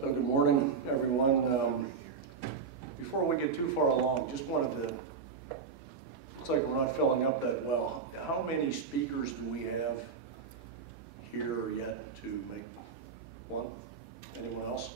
So good morning, everyone. Before we get too far along, just wanted to, looks like we're not filling up that well. How many speakers do we have here yet to make one? Anyone else?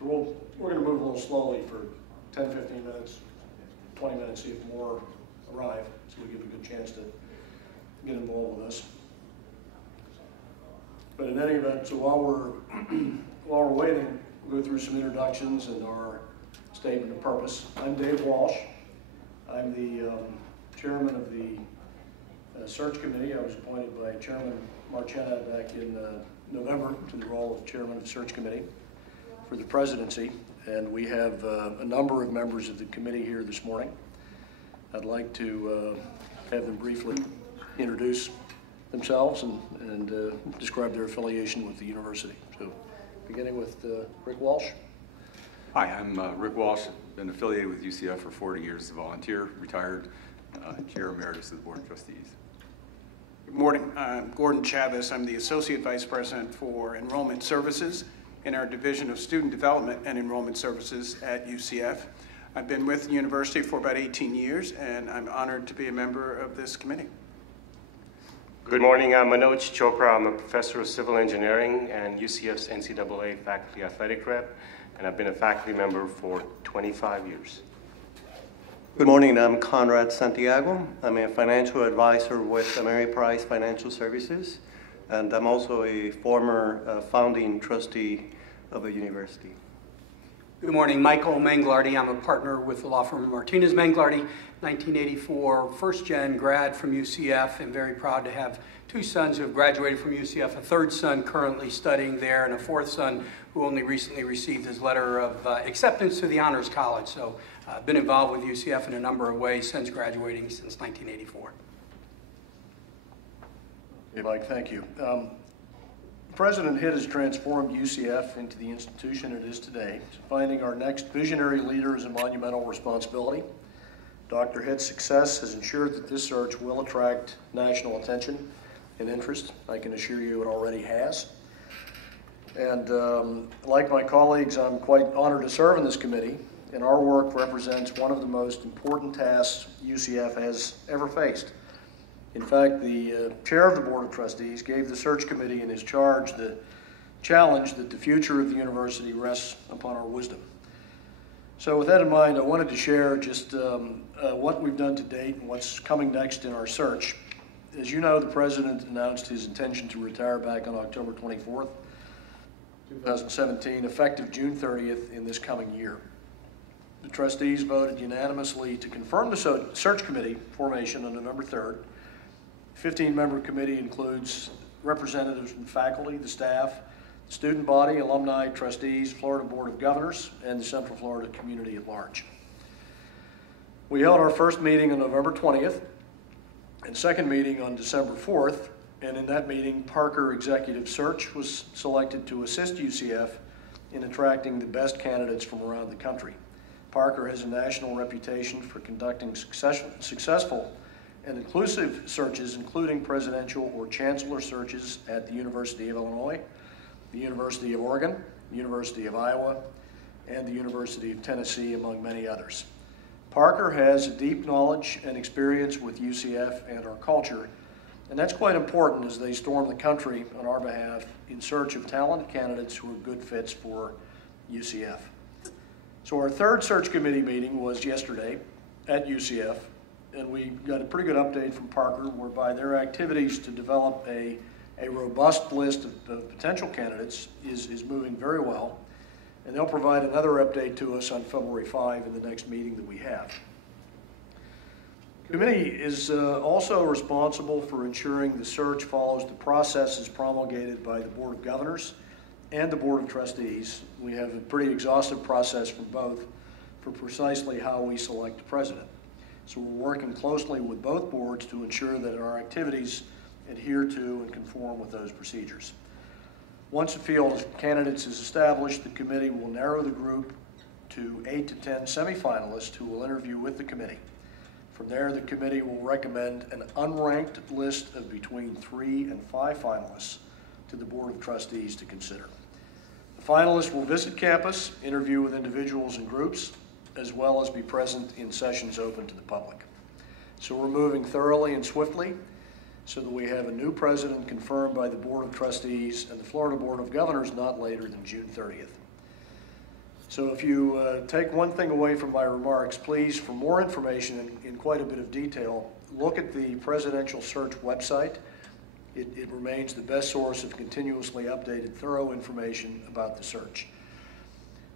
So we're going to move a little slowly for 10, 15 minutes, 20 minutes, see if more arrive, so we give a good chance to get involved with us. But in any event, so while we're waiting, we'll go through some introductions and our statement of purpose. I'm Dave Walsh. I'm the chairman of the search committee. I was appointed by Chairman Marchena back in November to the role of chairman of the search committee for the presidency. And we have a number of members of the committee here this morning. I'd like to have them briefly introduce themselves and describe their affiliation with the university. So beginning with Rick Walsh. Hi, I'm Rick Walsh. Been affiliated with UCF for 40 years as a volunteer, retired, chair emeritus of the Board of Trustees. Good morning. I'm Gordon Chavez. I'm the Associate Vice President for Enrollment Services in our Division of Student Development and Enrollment Services at UCF. I've been with the university for about 18 years, and I'm honored to be a member of this committee. Good morning, I'm Manoj Chopra. I'm a professor of civil engineering and UCF's NCAA faculty athletic rep, and I've been a faculty member for 25 years. Good morning, I'm Conrad Santiago. I'm a financial advisor with Ameriprise Financial Services, and I'm also a former founding trustee of a university. Good morning, Michael Manglardi. I'm a partner with the law firm Martinez Manglardi, 1984 first-gen grad from UCF, and very proud to have two sons who have graduated from UCF, a third son currently studying there, and a fourth son who only recently received his letter of acceptance to the Honors College. So I've been involved with UCF in a number of ways since graduating since 1984. Hey, Mike, thank you. President Hitt has transformed UCF into the institution it is today. Finding our next visionary leader is a monumental responsibility. Dr. Hitt's success has ensured that this search will attract national attention and interest. I can assure you it already has. And like my colleagues, I'm quite honored to serve in this committee, and our work represents one of the most important tasks UCF has ever faced. In fact, the chair of the Board of Trustees gave the search committee in his charge the challenge that the future of the university rests upon our wisdom. So with that in mind, I wanted to share just what we've done to date and what's coming next in our search. As you know, the president announced his intention to retire back on October 24th, 2017, effective June 30th in this coming year. The trustees voted unanimously to confirm the search committee formation on November 3rd. 15-member committee includes representatives from faculty, the staff, student body, alumni, trustees, Florida Board of Governors, and the Central Florida community at large. We held our first meeting on November 20th and second meeting on December 4th, and in that meeting, Parker Executive Search was selected to assist UCF in attracting the best candidates from around the country. Parker has a national reputation for conducting successful and inclusive searches, including presidential or chancellor searches at the University of Illinois, the University of Oregon, the University of Iowa, and the University of Tennessee, among many others. Parker has a deep knowledge and experience with UCF and our culture, and that's quite important as they storm the country on our behalf in search of talented candidates who are good fits for UCF. So our third search committee meeting was yesterday at UCF, and we got a pretty good update from Parker whereby their activities to develop a robust list of potential candidates is moving very well, and they'll provide another update to us on February 5 in the next meeting that we have. The committee is also responsible for ensuring the search follows the processes promulgated by the Board of Governors and the Board of Trustees. We have a pretty exhaustive process for both for precisely how we select the president. So we're working closely with both boards to ensure that our activities adhere to and conform with those procedures. Once a field of candidates is established, the committee will narrow the group to 8 to 10 semifinalists who will interview with the committee. From there, the committee will recommend an unranked list of between 3 and 5 finalists to the Board of Trustees to consider. Finalists will visit campus, interview with individuals and groups, as well as be present in sessions open to the public. So we're moving thoroughly and swiftly so that we have a new president confirmed by the Board of Trustees and the Florida Board of Governors not later than June 30th. So if you take one thing away from my remarks, please, for more information in quite a bit of detail, look at the presidential search website. It remains the best source of continuously updated, thorough information about the search.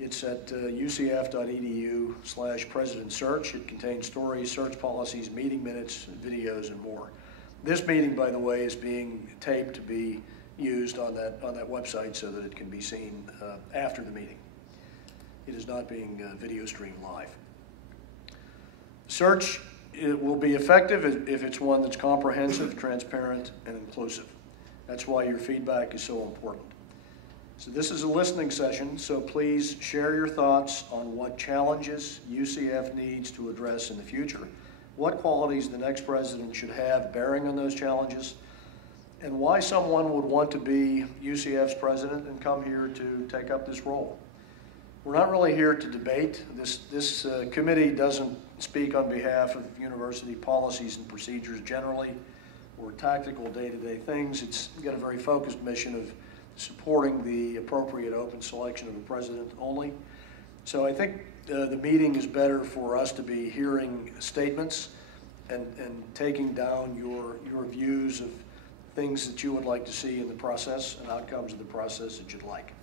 It's at ucf.edu/president search. It contains stories, search policies, meeting minutes, videos, and more. This meeting, by the way, is being taped to be used on that website so that it can be seen after the meeting. It is not being video streamed live. Search, it will be effective if it's one that's comprehensive, transparent, and inclusive. That's why your feedback is so important. So this is a listening session, so please share your thoughts on what challenges UCF needs to address in the future, what qualities the next president should have bearing on those challenges, and why someone would want to be UCF's president and come here to take up this role. We're not really here to debate. This committee doesn't speak on behalf of university policies and procedures generally, or tactical day-to-day things. It's got a very focused mission of supporting the appropriate open selection of a president only. So I think the meeting is better for us to be hearing statements and taking down your views of things that you would like to see in the process and outcomes of the process that you'd like.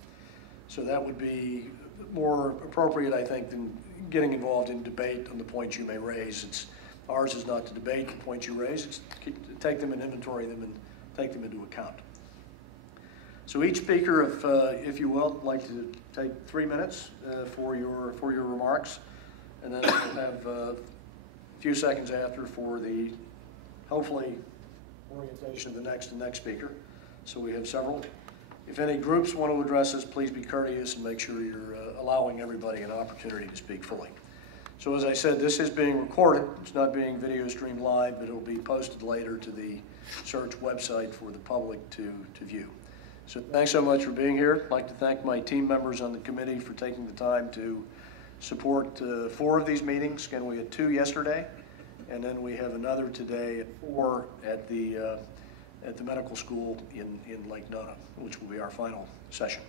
So that would be more appropriate, I think, than getting involved in debate on the points you may raise. Ours is not to debate the points you raise, it's to take them and inventory them and take them into account. So each speaker, if you will, would like to take 3 minutes for your remarks, and then we'll have a few seconds after for the, hopefully, orientation of the next speaker. So we have several. If any groups want to address us, please be courteous and make sure you're allowing everybody an opportunity to speak fully. So as I said, this is being recorded. It's not being video streamed live, but it'll be posted later to the search website for the public to view. So thanks so much for being here. I'd like to thank my team members on the committee for taking the time to support 4 of these meetings. Again, we had 2 yesterday, and then we have another today at 4 at the medical school in Lake Nona, which will be our final session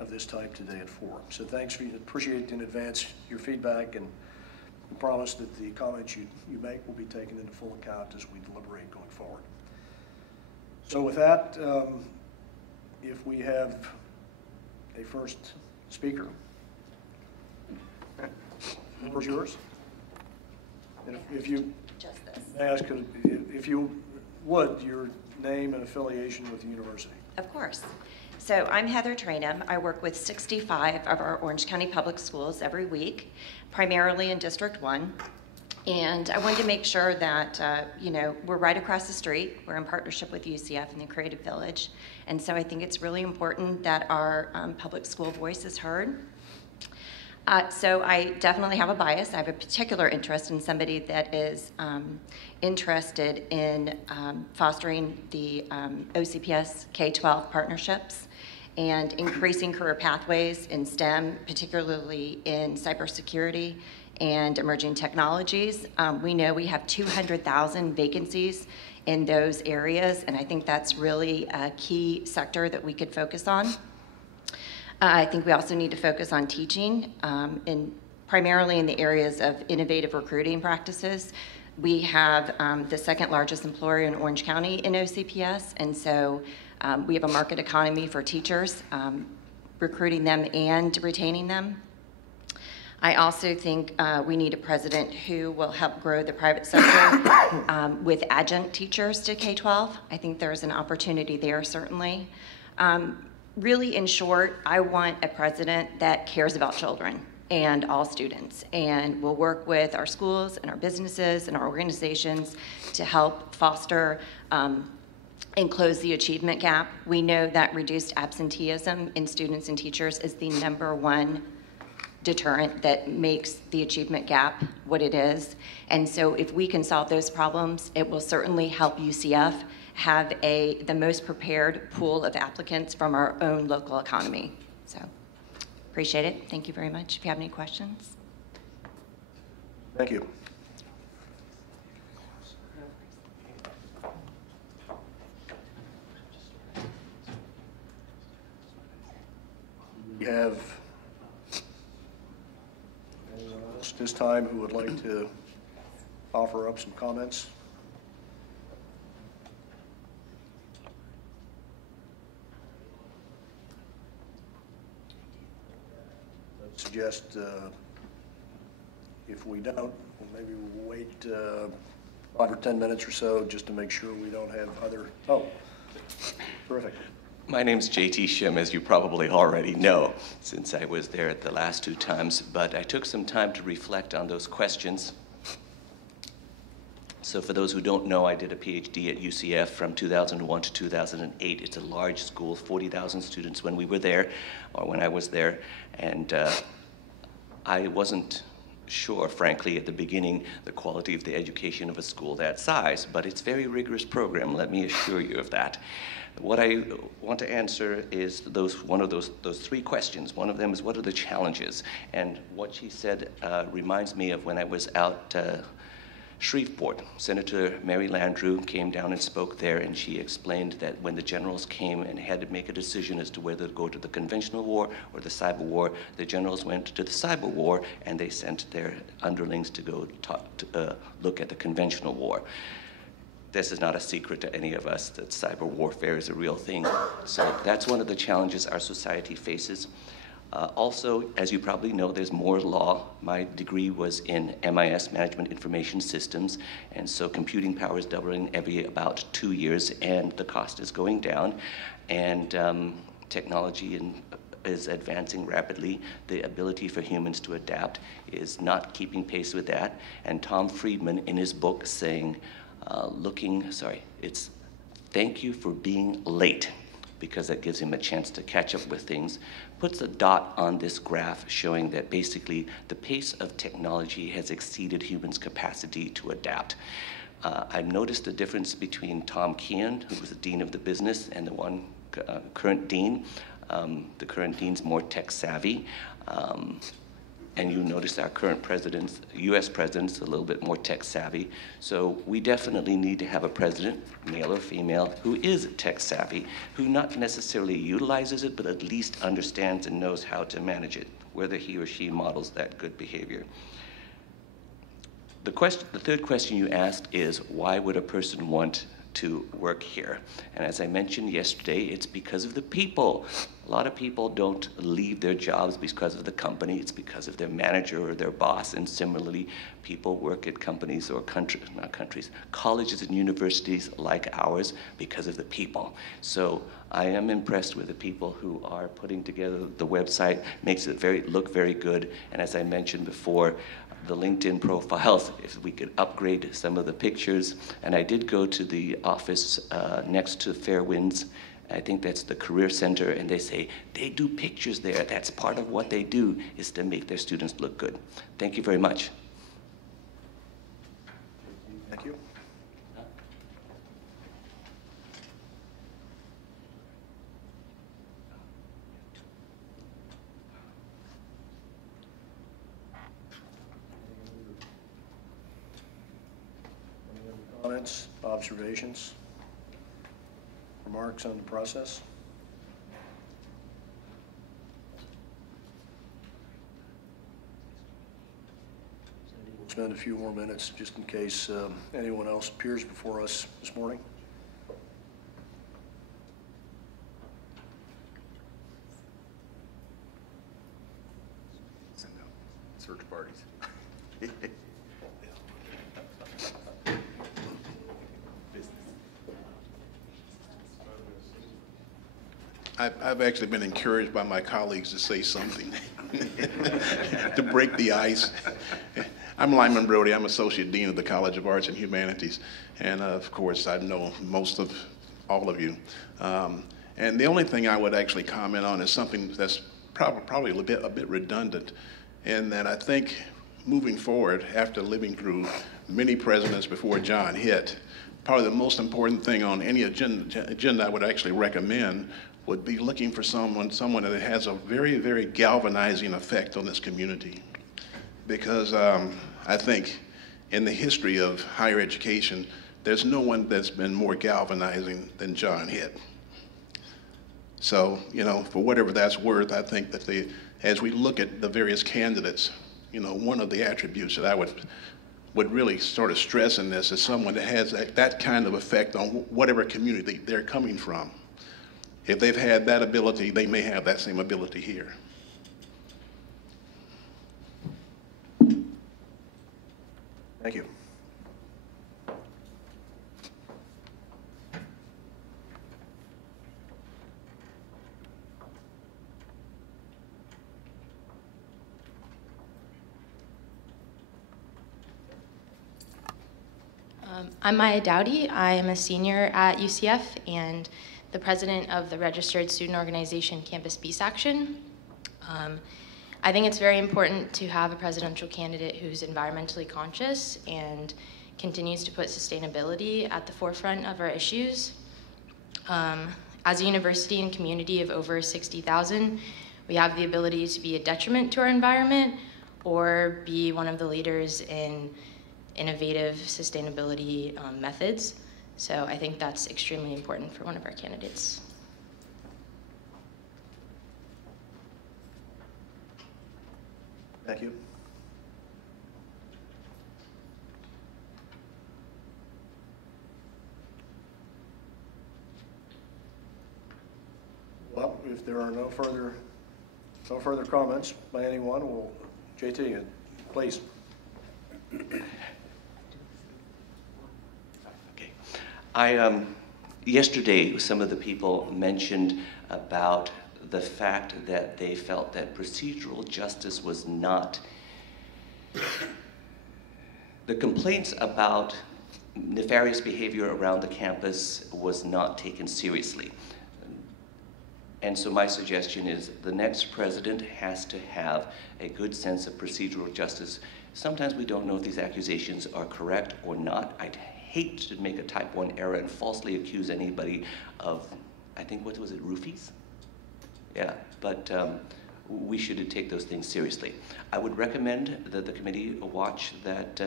of this type today at 4. So thanks, appreciate in advance your feedback, and we promise that the comments you make will be taken into full account as we deliberate going forward. So with that, if we have a first speaker, the floor is yours. And if you may ask, if you would, your name and affiliation with the university. Of course. So I'm Heather Traynham. I work with 65 of our Orange County Public Schools every week, primarily in District 1. And I wanted to make sure that, we're right across the street. We're in partnership with UCF and the Creative Village. And so I think it's really important that our public school voice is heard. So I definitely have a bias. I have a particular interest in somebody that is interested in fostering the OCPS K-12 partnerships and increasing career pathways in STEM, particularly in cybersecurity and emerging technologies. We know we have 200,000 vacancies in those areas, and I think that's really a key sector that we could focus on. I think we also need to focus on teaching, primarily in the areas of innovative recruiting practices. We have the 2nd largest employer in Orange County in OCPS, and so we have a market economy for teachers, recruiting them and retaining them. I also think we need a president who will help grow the private sector with adjunct teachers to K-12. I think there's an opportunity there, certainly. Really, in short, I want a president that cares about children and all students, and will work with our schools and our businesses and our organizations to help foster and close the achievement gap. We know that reduced absenteeism in students and teachers is the #1 deterrent that makes the achievement gap what it is. And so if we can solve those problems, it will certainly help UCF have the most prepared pool of applicants from our own local economy. So appreciate it. Thank you very much. If you have any questions. Thank you. We have anyone else this time who would like to offer up some comments? I'd suggest if we don't, maybe we'll wait 5 or 10 minutes or so just to make sure we don't have other, oh, terrific. My name's JT Shim, as you probably already know, since I was there at the last 2 times, but I took some time to reflect on those questions. So for those who don't know, I did a PhD at UCF from 2001 to 2008. It's a large school, 40,000 students when we were there, or when I was there, and I wasn't sure, frankly, at the beginning, the quality of the education of a school that size, but it's a very rigorous program, let me assure you of that. What I want to answer is one of those 3 questions. One of them is, what are the challenges? And what she said reminds me of when I was out Shreveport. Senator Mary Landrieu came down and spoke there, and she explained that when the generals came and had to make a decision as to whether to go to the conventional war or the cyber war, the generals went to the cyber war, and they sent their underlings to go look at the conventional war. This is not a secret to any of us that cyber warfare is a real thing. So that's one of the challenges our society faces. Also, as you probably know, there's more law. My degree was in MIS, Management Information Systems, and so computing power is doubling every about 2 years, and the cost is going down, and technology is advancing rapidly. The ability for humans to adapt is not keeping pace with that, and Tom Friedman, in his book, saying, it's thank you for being late, because that gives him a chance to catch up with things, puts a dot on this graph showing that basically the pace of technology has exceeded humans' capacity to adapt. I've noticed the difference between Tom Kean, who was the dean of the business, and the current dean. The current dean's more tech savvy. And you notice our current president, US president's a little bit more tech savvy. So we definitely need to have a president, male or female, who is tech savvy, who not necessarily utilizes it, but at least understands and knows how to manage it, whether he or she models that good behavior. The 3rd question you asked is, why would a person want to work here? And as I mentioned yesterday, it's because of the people. A lot of people don't leave their jobs because of the company, it's because of their manager or their boss, and similarly, people work at companies or colleges and universities like ours because of the people. So I am impressed with the people who are putting together the website, makes it look very good, and as I mentioned before, the LinkedIn profiles, if we could upgrade some of the pictures. And I did go to the office next to Fairwinds. I think that's the Career Center, and they say they do pictures there. That's part of what they do, is to make their students look good. Thank you very much. Thank you. Comments, observations, remarks on the process? We'll spend a few more minutes just in case anyone else appears before us this morning. Send out search parties. I've actually been encouraged by my colleagues to say something to break the ice. I'm Lyman Brodie. I'm Associate Dean of the College of Arts and Humanities. And of course, I know most of all of you. And the only thing I would actually comment on is something that's probably a bit redundant, in that I think moving forward, after living through many presidents before John hit, probably the most important thing on any agenda I would actually recommend would be looking for someone that has a very, very galvanizing effect on this community. Because I think in the history of higher education, there's no one that's been more galvanizing than John Hitt. So, you know, for whatever that's worth, I think that as we look at the various candidates, you know, one of the attributes that I would really sort of stress in this is someone that has that kind of effect on whatever community they're coming from. If they've had that ability, they may have that same ability here. Thank you. I'm Maya Dowdy. I am a senior at UCF and the president of the registered student organization Campus Peace Action. I think it's very important to have a presidential candidate who's environmentally conscious and continues to put sustainability at the forefront of our issues. As a university and community of over 60,000, we have the ability to be a detriment to our environment or be one of the leaders in innovative sustainability methods. So I think that's extremely important for one of our candidates. Thank you. Well, if there are no further comments by anyone, we'll, JT, please. Okay. Yesterday, some of the people mentioned about the fact that they felt that procedural justice was not, the complaints about nefarious behavior around the campus was not taken seriously. And so my suggestion is the next president has to have a good sense of procedural justice. Sometimes we don't know if these accusations are correct or not. I'd hate to make a type 1 error and falsely accuse anybody of, I think, what was it, roofies? Yeah, but we should take those things seriously. I would recommend that the committee watch that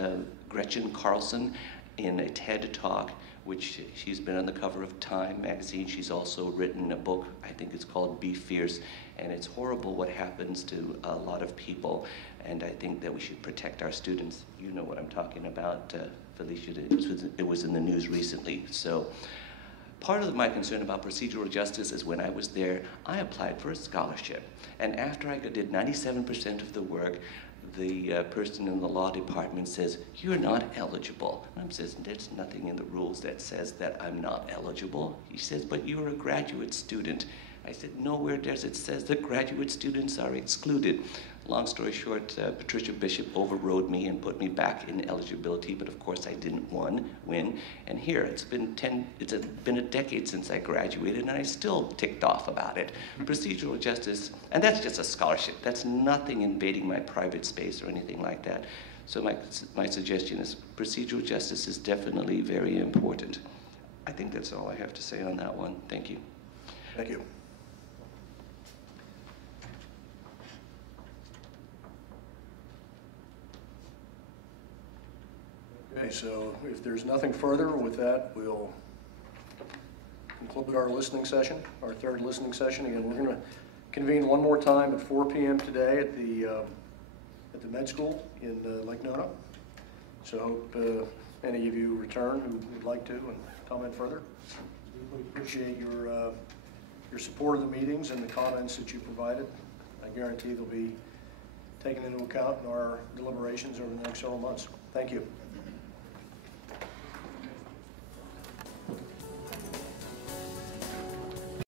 Gretchen Carlson in a TED Talk, which she's been on the cover of Time magazine. She's also written a book, I think it's called Be Fierce, and it's horrible what happens to a lot of people, and I think that we should protect our students. You know what I'm talking about, Felicia, it was in the news recently. So part of my concern about procedural justice is when I was there, I applied for a scholarship, and after I did 97% of the work, the person in the law department says, "You're not eligible." And I says, "There's nothing in the rules that says that I'm not eligible." He says, "But you're a graduate student." I said, "Nowhere does it says that graduate students are excluded." Long story short, Patricia Bishop overrode me and put me back in eligibility, but of course I didn't win. And here, it's been a decade since I graduated, and I still ticked off about it. Procedural justice, and that's just a scholarship. That's nothing invading my private space or anything like that. So my suggestion is procedural justice is definitely very important. I think that's all I have to say on that one. Thank you. Thank you. Okay, so if there's nothing further with that, we'll conclude our listening session, our third listening session. Again, we're going to convene one more time at 4 p.m. today at the med school in Lake Nona. So I hope any of you return who would like to and comment further. We appreciate your support of the meetings and the comments that you provided. I guarantee they'll be taken into account in our deliberations over the next several months. Thank you.